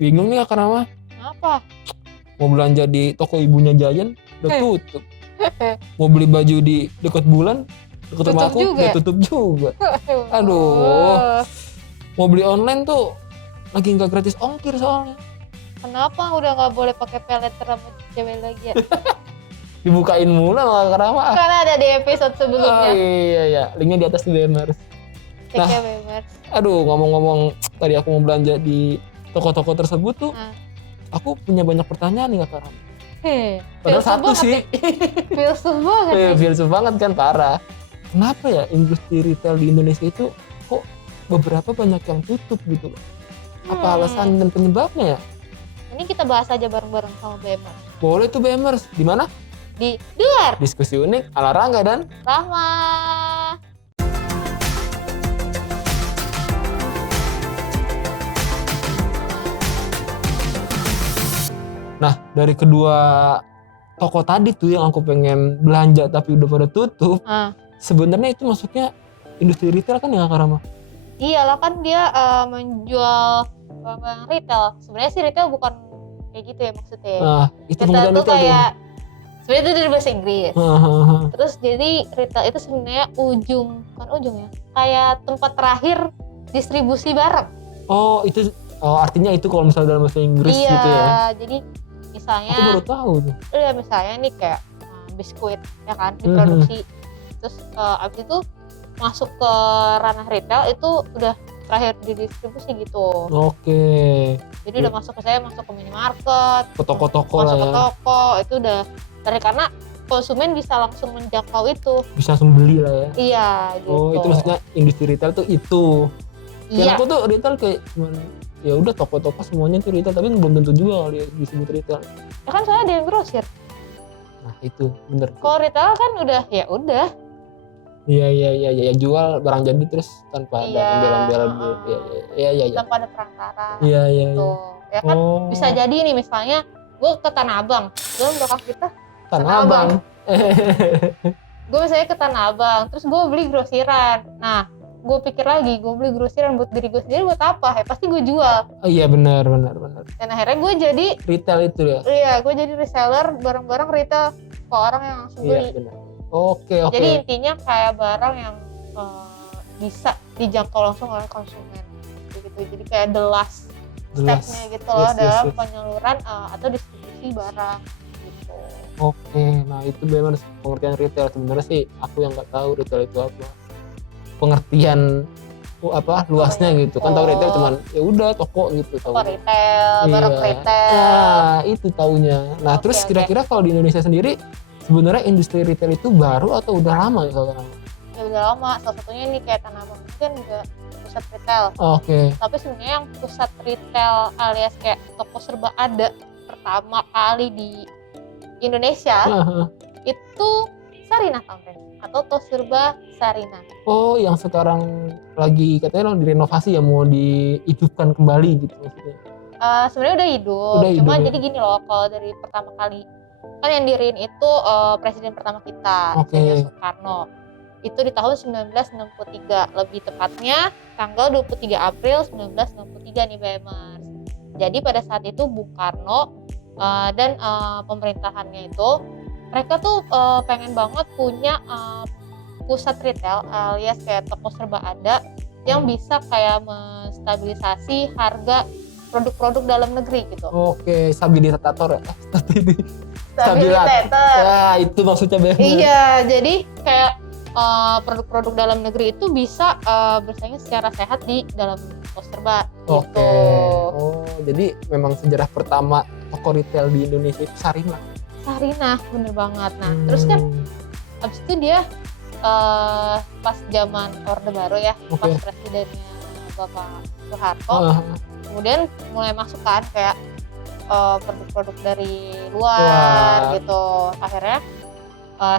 Bingung nih Kak Rama. Apa? Mau belanja di toko ibunya Giant udah tutup. Mau beli baju di dekat bulan dekat rumah Tutup aku juga? udah tutup juga. Aduh. Mau beli online tuh lagi nggak gratis ongkir soalnya. Kenapa udah nggak boleh pakai pelet rambut cewek lagi ya? Dibukain mulu sama Kak Rama. Karena ada di episode Oh sebelumnya. iya, linknya di atas di BMers. Cek ya Bemers. Aduh, ngomong-ngomong tadi aku mau belanja di toko-toko tersebut tuh, aku punya banyak pertanyaan nih Kak Rama. Padahal satu sih. Filsuf banget. Filsuf banget kan, parah. Kenapa ya industri retail di Indonesia itu kok beberapa banyak yang tutup gitu loh? Apa alasan dan penyebabnya ya? Ini kita bahas aja bareng-bareng sama Bemers. Boleh tuh BMers. Di mana? Di luar. Diskusi unik ala Rangga dan Rahma. Nah, dari kedua toko tadi tuh yang aku pengen belanja tapi udah pada tutup, sebenarnya itu masuknya industri retail kan ya Kak Rama? Iyalah kan dia menjual barang retail. Sebenarnya sih retail bukan kayak gitu ya maksudnya. Nah, itu retail pengertian tuh retail kayak sebenarnya itu dari bahasa Inggris. tuh. Terus jadi retail itu sebenarnya bukan ujung ya. Kayak tempat terakhir distribusi barang. Oh, itu artinya itu kalau misalnya dalam bahasa Inggris iya, gitu ya. Jadi misalnya aku baru tahu tuh. Iya, misalnya nih kayak biskuit ya kan diproduksi. Terus abis itu masuk ke ranah retail itu udah terakhir didistribusi gitu. Oke. Jadi udah masuk ke minimarket, ke toko-toko lah masuk ya. ke toko, itu udah terakhir karena konsumen bisa langsung menjangkau itu. Bisa langsung beli lah ya. Iya, gitu. Oh, itu maksudnya industri retail tuh itu. Iya. Aku tuh retail kayak cuman ya udah toko-toko semuanya tuh retail, tapi belum tentu juga kalau dia disebut retail. Ya kan soalnya ada yang grosir. Nah, itu bener. Kalau retail kan udah ya udah. Iya, jual barang jadi terus tanpa ada embel-embel dulu. Iya. Tanpa ada perantara. Iya. Tuh. Ya kan bisa jadi nih misalnya gue ke Tanah Abang. Gue belakang kita Tanah Abang. Gue misalnya ke Tanah Abang, terus gue beli grosiran. Nah, gue pikir lagi, gue beli grosiran buat diri gue sendiri buat apa? Ya pasti gue jual. Oh iya benar. Dan akhirnya gue jadi retail itu ya. Iya, gue jadi reseller barang-barang retail ke orang yang langsung beli. Iya benar. Oke. Jadi intinya kayak barang yang bisa dijangkau langsung oleh konsumen. Gitu. Jadi kayak the last step-nya gitu loh dalam penyaluran atau distribusi barang gitu. Oke, nah itu memang pengertian retail. Sebenarnya sih aku yang nggak tahu retail itu apa. Pengertian luasnya gitu. Kan tahu retail cuman ya udah toko gitu. Toko retail, barang retail. Nah, itu taunya. Nah, terus kira-kira kalau di Indonesia sendiri sebenarnya industri retail itu baru atau udah lama ya sekarang? Ya udah lama. Salah satunya nih kayak Tanah Abang itu kan juga pusat retail. Oke. Tapi sebenarnya yang pusat retail alias kayak toko serba ada pertama kali di Indonesia itu Sarinah Tamrin atau Toserba Sarinah. Oh, yang sekarang lagi katanya direnovasi ya, mau dihidupkan kembali gitu maksudnya. Sebenarnya udah hidup cuma jadi gini loh, kalau dari pertama kali kan yang diriin itu presiden pertama kita, Soekarno. Itu di tahun 1963, lebih tepatnya tanggal 23 April 1963 nih BMers. Jadi pada saat itu Bung Karno dan pemerintahannya itu mereka tuh pengen banget punya pusat retail alias kayak toko serba ada yang bisa kayak menstabilisasi harga produk-produk dalam negeri gitu. Oke, stabilisator ya. Stabilisator. Ya, itu maksudnya benar. Iya, jadi kayak produk-produk dalam negeri itu bisa bersaing secara sehat di dalam toko serba gitu. Oke. Oh, jadi memang sejarah pertama toko retail di Indonesia itu Sarinah. Sarinah, bener banget. Nah, terus kan abis itu dia pas zaman Orde Baru ya, pas presidennya Bapak Soeharto, kemudian mulai masuk kan kayak produk-produk dari luar gitu. Akhirnya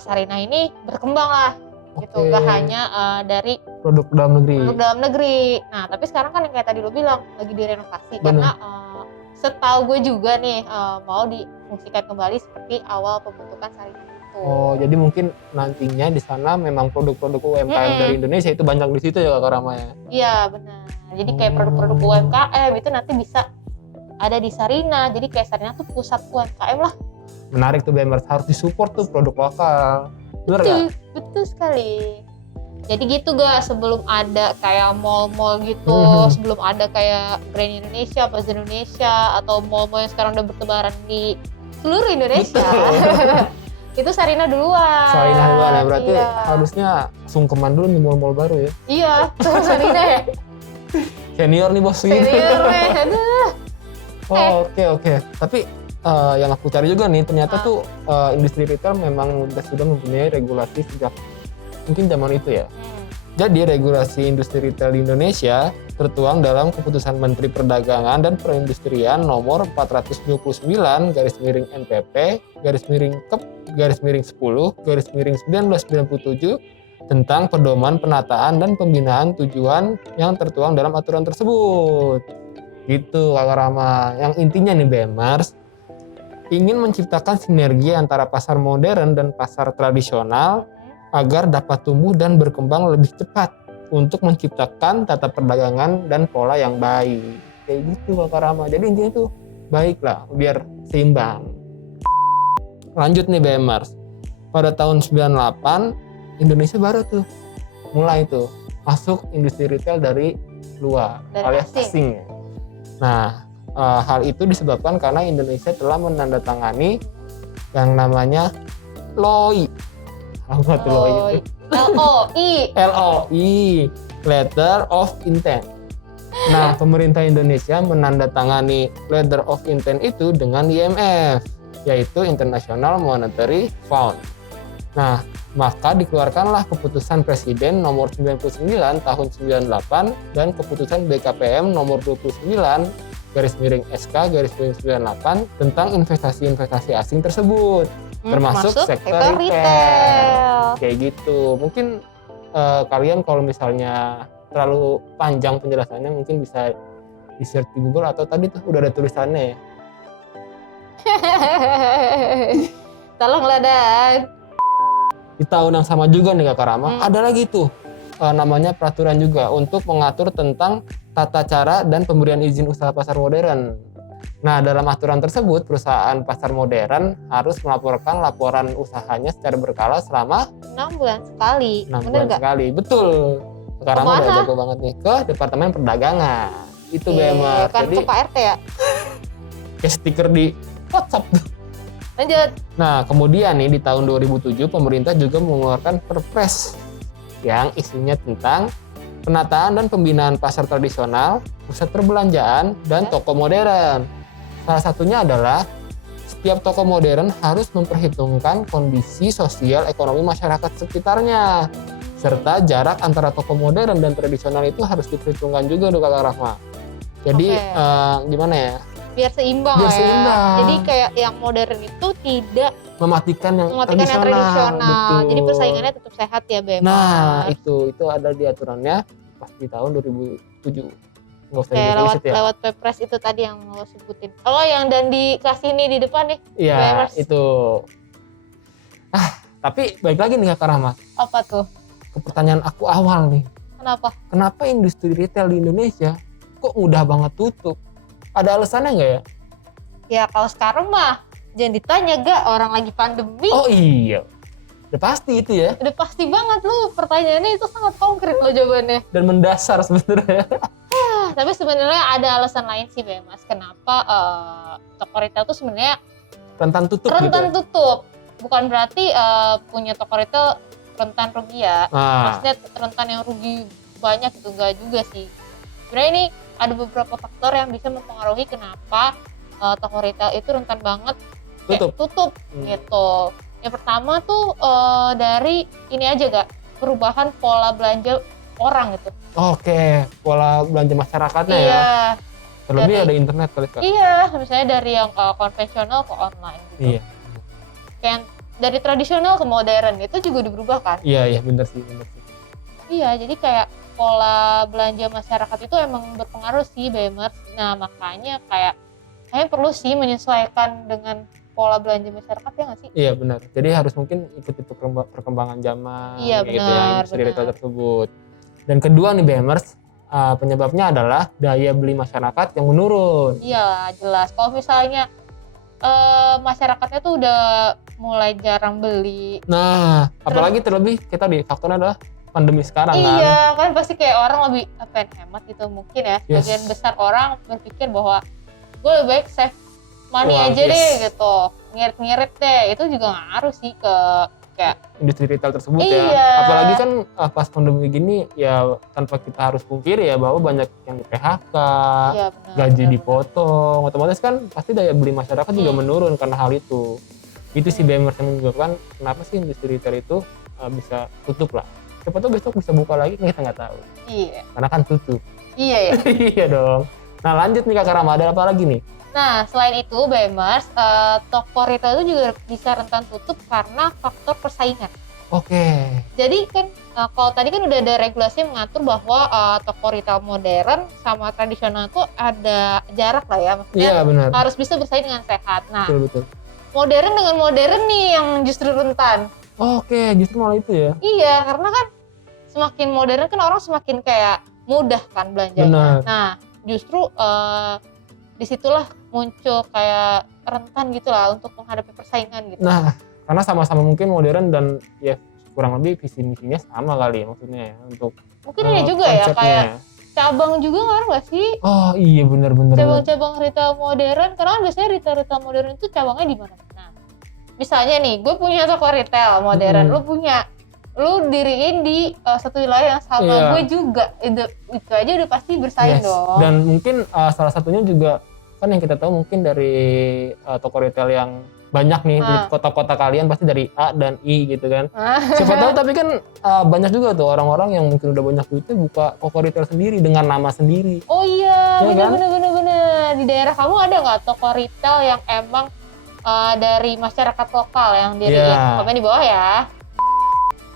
Sarinah ini berkembang lah gitu, gak hanya dari produk dalam negeri. Nah, tapi sekarang kan yang kayak tadi lo bilang lagi direnovasi. Karena setahu gue juga nih mau difungsikan kembali seperti awal pembentukan Sarinah itu. Oh, jadi mungkin nantinya di sana memang produk-produk UMKM dari Indonesia itu banyak di situ ya Kak Rama ya? Iya benar. Jadi kayak produk-produk UMKM itu nanti bisa ada di Sarinah. Jadi kayak Sarinah tuh pusat UMKM lah. Menarik tuh BEMers, harus disupport tuh produk lokal. Bener nggak? Betul sekali. Jadi gitu guys, sebelum ada kayak mall-mall gitu, sebelum ada kayak Grand Indonesia, Plaza Indonesia, atau mall-mall yang sekarang udah bertebaran di seluruh Indonesia. Itu Sarinah duluan. Sarinah duluan ya, berarti harusnya sungkeman dulu nih mall-mall baru ya. Iya, Sarinah ya. Senior nih bos. Senior nih, aduh. Oke. Tapi yang aku cari juga nih, ternyata tuh industri retail memang sudah mempunyai regulasi sejak mungkin zaman itu ya. Jadi regulasi industri retail di Indonesia tertuang dalam Keputusan Menteri Perdagangan dan Perindustrian nomor 429/NPP/Kep/10/1997 tentang pedoman penataan dan pembinaan tujuan yang tertuang dalam aturan tersebut. Gitu Kakak Rama. Yang intinya nih BEMers, ingin menciptakan sinergi antara pasar modern dan pasar tradisional agar dapat tumbuh dan berkembang lebih cepat untuk menciptakan tata perdagangan dan pola yang baik. Kayak gitu Kakak Rama. Jadi intinya tuh baiklah biar seimbang. Lanjut nih BEMers. Pada tahun 98 Indonesia baru tuh mulai tuh masuk industri retail dari luar, alias asing. Nah, hal itu disebabkan karena Indonesia telah menandatangani yang namanya LOI. Apa tuh LOI? LOI, Letter of Intent. Nah, pemerintah Indonesia menandatangani Letter of Intent itu dengan IMF, yaitu International Monetary Fund. Nah, maka dikeluarkanlah keputusan Presiden nomor 99 tahun 98 dan keputusan BKPM nomor 29/SK/98 tentang investasi-investasi asing tersebut. Termasuk sektor retail. Kayak gitu. Mungkin kalian kalau misalnya terlalu panjang penjelasannya mungkin bisa di-search di Google atau tadi tuh udah ada tulisannya ya. Tolonglah Dan. Di tahun yang sama juga nih Kakak Rama, ada lagi tuh namanya peraturan juga untuk mengatur tentang tata cara dan pemberian izin usaha pasar modern. Nah, dalam aturan tersebut, perusahaan pasar modern harus melaporkan laporan usahanya secara berkala selama 6 bulan sekali. 6 bulan sekali, betul. Sekarang udah jago banget nih ke Departemen Perdagangan. Itu BEMers. Kan jadi ke Pak RT ya? Kayak stiker di WhatsApp tuh. Lanjut. Nah, kemudian nih di tahun 2007 pemerintah juga mengeluarkan Perpres yang isinya tentang penataan dan pembinaan pasar tradisional, pusat perbelanjaan, dan toko modern. Salah satunya adalah setiap toko modern harus memperhitungkan kondisi sosial ekonomi masyarakat sekitarnya, serta jarak antara toko modern dan tradisional itu harus diperhitungkan juga tuh Kakak Rahma. Jadi gimana ya? Biar seimbang Biar ya. seimbang. Jadi kayak yang modern itu tidak mematikan yang tradisional. Betul. Jadi persaingannya tetap sehat ya BEMers. Nah, itu ada di aturannya pas di tahun 2007. Nggak usah lewat Perpres itu tadi yang lo sebutin. Kalau yang dan dikasih nih di depan nih. Iya, BEMers. itu. Tapi balik lagi nih Kak Rahmat. Apa tuh? Ke pertanyaan aku awal nih. Kenapa? Kenapa industri retail di Indonesia kok mudah banget tutup? Ada alasannya nggak ya? Ya kalau sekarang mah jangan ditanya gak, orang lagi pandemi. Oh iya, udah pasti itu ya. Udah pasti banget lu, pertanyaannya itu sangat konkret lo jawabannya. Dan mendasar sebenarnya. Tapi sebenarnya ada alasan lain sih BEMers. Kenapa toko retail tuh sebenarnya rentan tutup rentan gitu? tutup. Bukan berarti punya toko retail rentan rugi ya. Maksudnya rentan yang rugi banyak itu enggak juga sih. Sebenarnya ini ada beberapa faktor yang bisa mempengaruhi kenapa toko retail itu rentan banget tutup gitu. Yang pertama tuh dari ini aja gak, perubahan pola belanja orang gitu. Oke, pola belanja masyarakatnya ya. Terlebih ada internet kali Kak. Iya, misalnya dari yang konvensional ke online gitu. Iya. Kayak dari tradisional ke modern itu juga diberubah kan? Iya, benar sih. Iya, jadi kayak pola belanja masyarakat itu emang berpengaruh sih BEMers. Nah, makanya kayaknya perlu sih menyesuaikan dengan pola belanja masyarakat ya nggak sih? Iya benar. Jadi harus mungkin ikuti perkembangan zaman gitu ya industri retail tersebut. Dan kedua nih BEMers, penyebabnya adalah daya beli masyarakat yang menurun. Iya, jelas. Kalau misalnya masyarakatnya tuh udah mulai jarang beli. Nah, apalagi terlebih kita di faktornya adalah pandemi sekarang kan. Iya, kan pasti kayak orang lebih pengen hemat gitu mungkin ya. Yes. Sebagian besar orang berpikir bahwa gue lebih baik save money Wah, aja yes. deh gitu. Ngirit-ngirit deh. Itu juga ngaruh sih ke kayak industri retail tersebut Iya. ya. Apalagi kan pas pandemi gini ya tanpa kita harus pungkiri ya bahwa banyak yang di PHK, iya, benar, gaji benar, dipotong, otomatis kan pasti daya beli masyarakat juga menurun karena hal itu. Itu sih BEMERS yang menyebabkan kenapa sih industri retail itu bisa tutup lah. Siapa tahu besok bisa buka lagi, kita nggak tahu. Iya. Karena kan tutup. Iya ya. Iya dong. Nah lanjut nih Kak Rama, ada apa lagi nih? Nah, selain itu BEMERS, toko retail itu juga bisa rentan tutup karena faktor persaingan. Oke. Jadi kan kalau tadi kan udah ada regulasi yang mengatur bahwa toko retail modern sama tradisional itu ada jarak lah ya, maksudnya Iya benar. harus bisa bersaing dengan sehat. Nah, Betul. modern dengan modern nih yang justru rentan. Oke, justru malah itu ya. Iya, karena kan semakin modern kan orang semakin kayak mudah kan belanjanya. Benar. Nah, justru disitulah muncul kayak rentan gitu lah untuk menghadapi persaingan gitu. Nah, karena sama-sama mungkin modern dan ya kurang lebih visi misinya sama kali ya maksudnya ya untuk mungkin ini juga ya konsepnya. kayak cabang juga ngaruh gak sih? Oh iya benar. Cabang-cabang retail modern, karena kan biasanya retail modern itu cabangnya di mana-mana. Misalnya nih, gue punya toko retail modern, lu diriin di satu wilayah yang sama, Iya. gue juga itu aja udah pasti bersaing dong. Dan mungkin salah satunya juga kan yang kita tahu mungkin dari toko retail yang banyak nih di kota-kota kalian pasti dari A dan I gitu kan. Siapa tahu tapi kan banyak juga tuh orang-orang yang mungkin udah banyak duitnya buka toko retail sendiri dengan nama sendiri. Oh iya, Ya kan? bener. Di daerah kamu ada nggak toko retail yang emang dari masyarakat lokal yang diriin? Iya. Komen di bawah ya.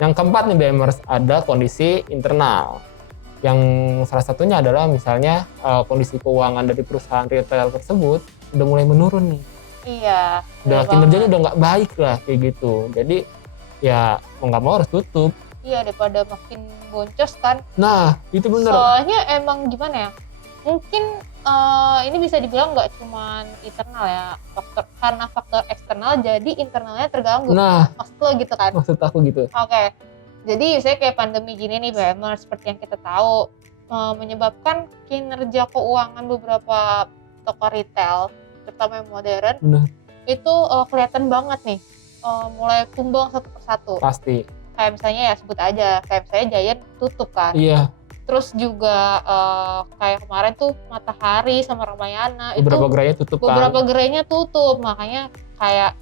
Yang keempat nih BEMERS, ada kondisi internal. Yang salah satunya adalah misalnya kondisi keuangan dari perusahaan retail tersebut udah mulai menurun nih. Iya. Udah kinerjanya udah nggak baik lah kayak gitu. Jadi ya mau nggak mau harus tutup. Iya, daripada makin boncos kan. Nah itu bener. Soalnya emang gimana ya? Mungkin ini bisa dibilang nggak cuman internal ya, karena faktor eksternal jadi internalnya terganggu. Nah, maksud lo gitu kan? Maksud aku gitu. Oke. Jadi misalnya kayak pandemi gini nih BEMERS, seperti yang kita tahu menyebabkan kinerja keuangan beberapa toko retail, terutama yang modern, itu kelihatan banget nih, mulai tumbang satu persatu. Pasti. Kayak misalnya ya sebut aja, kayak misalnya Giant tutup kan. Iya. Terus juga kayak kemarin tuh Matahari sama Ramayana beberapa gerainya tutup kan. Beberapa gerainya tutup, makanya kayak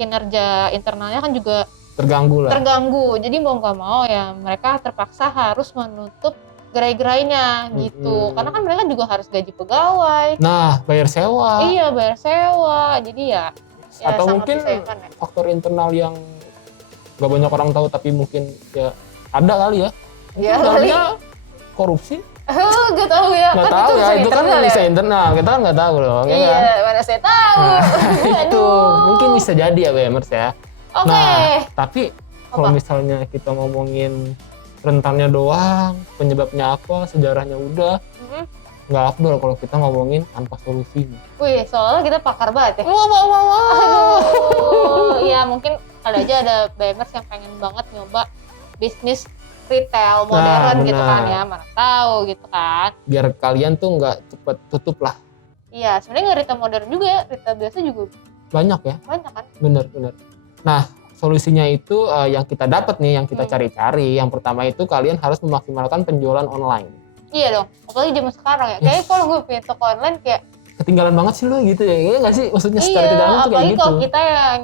kinerja internalnya kan juga terganggu. Jadi mau nggak mau ya mereka terpaksa harus menutup gerai-gerainya gitu. Karena kan mereka juga harus gaji pegawai. Nah, bayar sewa. Iya, bayar sewa. Jadi ya atau mungkin disayangkan, faktor internal yang nggak banyak orang tahu tapi mungkin ya ada kali ya. Iya kali. Korupsi? Gak tahu ya. Nggak tahu ya, itu kan bisa internal. Kita kan nggak tahu loh. Iya, kan? mana saya tahu. Itu mungkin bisa jadi ya BEMERS ya. Oke. Nah, tapi kalau misalnya kita ngomongin rentannya doang, penyebabnya apa, sejarahnya udah, nggak afdol kalau kita ngomongin tanpa solusinya. Wih, soalnya kita pakar banget ya. Wow. Aduh, ya mungkin ada aja ada BEMERS yang pengen banget nyoba bisnis retail modern gitu kan ya, mana tahu gitu kan. Biar kalian tuh nggak cepet tutup lah. Iya, sebenarnya nggak retail modern juga ya, retail biasa juga banyak ya. Banyak kan. Bener. Nah, solusinya itu yang kita dapat nih, yang kita cari-cari. Yang pertama itu kalian harus memaksimalkan penjualan online. Iya dong, apalagi zaman sekarang ya. Kayaknya kalau gue punya toko online kayak ketinggalan banget sih lu gitu ya, iya nggak sih? Maksudnya secara tidak langsung kayak gitu. Apalagi kalau kita yang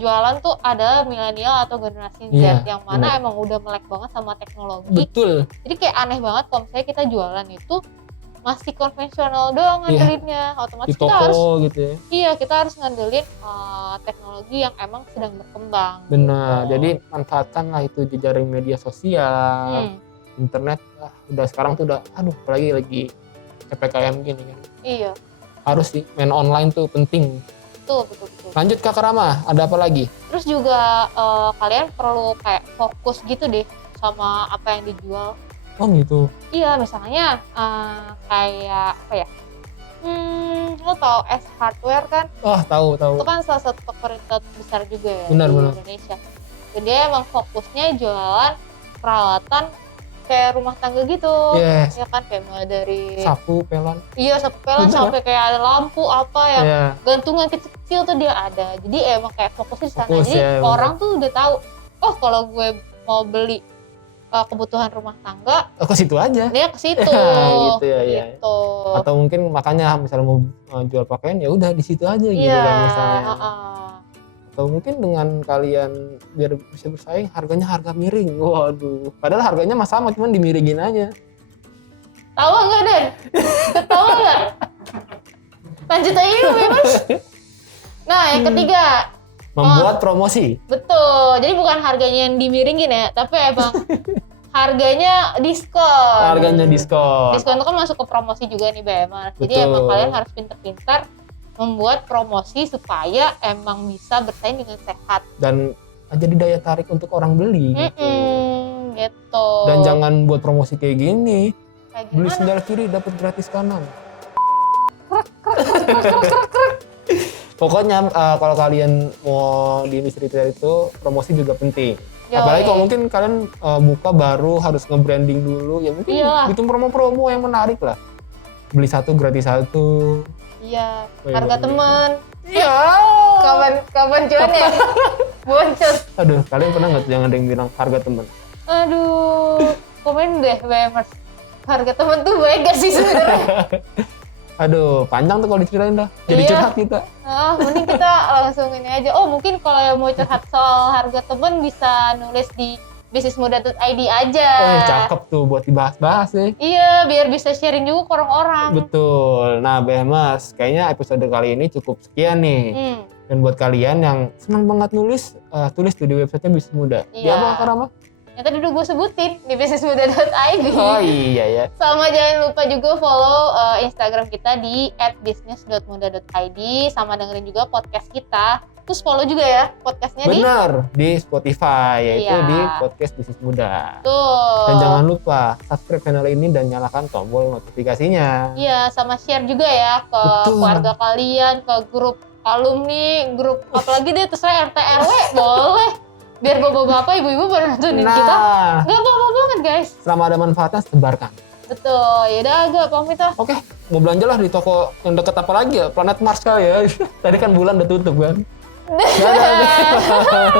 jualan tuh ada milenial atau generasi Z yang mana emang udah melek banget sama teknologi. Betul. Jadi kayak aneh banget kalau misalnya kita jualan itu masih konvensional doang ngandelinnya. Otomatis di toko kita harus gitu ya. Iya, kita harus ngandelin teknologi yang emang sedang berkembang. Benar. Gitu. Jadi manfaatkanlah itu jejaring media sosial, internet. Udah sekarang tuh udah apalagi lagi PPKM gini kan. Iya. Harus sih main online tuh penting. Betul. Lanjut Kak Rama, ada apa lagi? Terus juga kalian perlu kayak fokus gitu deh sama apa yang dijual. Oh gitu. Iya, misalnya kayak apa ya? Lo tau S Hardware kan? Wah, tahu. Itu kan salah satu toko retail besar juga ya Benar. di Indonesia. Dan dia emang fokusnya jualan peralatan kayak rumah tangga gitu. Yes. Ya kan, kayak mulai dari Sapu, pelon. Iya, sapu pelon sampai kayak ada lampu apa ya. Gantungan kecil-kecil tuh dia ada. Jadi emang kayak fokusnya di sana. Jadi ya, orang tuh udah tahu, oh kalau gue mau beli kebutuhan rumah tangga, ke situ aja. dia ke situ. Gitu ya, gitu. Atau mungkin makanya misalnya mau jual pakaian ya udah di situ aja gitu kan misalnya. Atau mungkin dengan kalian biar bisa bersaing harganya harga miring. Waduh, padahal harganya mah sama cuman dimiringin aja. Tahu nggak Den? Tahu nggak? Lanjut aja yuk Mas. Nah yang ketiga, membuat promosi. Betul, jadi bukan harganya yang dimiringin ya, tapi emang harganya diskon. Harganya diskon. Diskon itu kan masuk ke promosi juga nih BMR. Jadi emang kalian harus pintar-pintar membuat promosi supaya emang bisa bersaing dengan sehat. Dan jadi daya tarik untuk orang beli gitu. Gitu. Dan jangan buat promosi kayak gini. Kayak beli sendal kiri dapat gratis kanan. Pokoknya kalau kalian mau di industri retail itu promosi juga penting. Apalagi kalau mungkin kalian buka baru harus nge-branding dulu ya mungkin bikin promo-promo yang menarik lah. Beli satu gratis satu. Iya, harga teman. Iya. Kapan cuan ya? Boncos. Aduh, kalian pernah nggak jangan ada yang bilang harga teman? Aduh, komen deh BMers. Harga teman tuh baik gak sih sebenarnya? Aduh, panjang tuh kalau diceritain dah. Jadi curhat kita. Mending kita langsung ini aja. Oh, mungkin kalau yang mau curhat soal harga teman bisa nulis di bisnismuda.id aja. Oh, cakep tuh buat dibahas-bahas ya. Iya, biar bisa sharing juga ke orang-orang. Betul. Nah, Mas, kayaknya episode kali ini cukup sekian nih. Dan buat kalian yang senang banget nulis, tulis tuh di websitenya Bisnis Muda. Iya. Di apa, Rama? Yang tadi udah gue sebutin di bisnismuda.id. Oh iya ya. Sama jangan lupa juga follow Instagram kita di @business.muda.id, sama dengerin juga podcast kita. Terus follow juga ya podcastnya di Spotify, yaitu di podcast Bisnis Muda. Tuh. Dan jangan lupa subscribe channel ini dan nyalakan tombol notifikasinya. Iya, sama share juga ya ke keluarga kalian, ke grup alumni, grup apalagi deh terserah RT RW boleh. Biar bapak-bapak, ibu-ibu pada nontonin kita. Gak apa-apa banget guys. Selama ada manfaatnya, sebarkan. Betul, yaudah agak pamit lah. Oke, mau belanja lah di toko yang deket apa lagi ya? Planet Mars kali ya. Tadi kan bulan udah tutup kan. Dadah.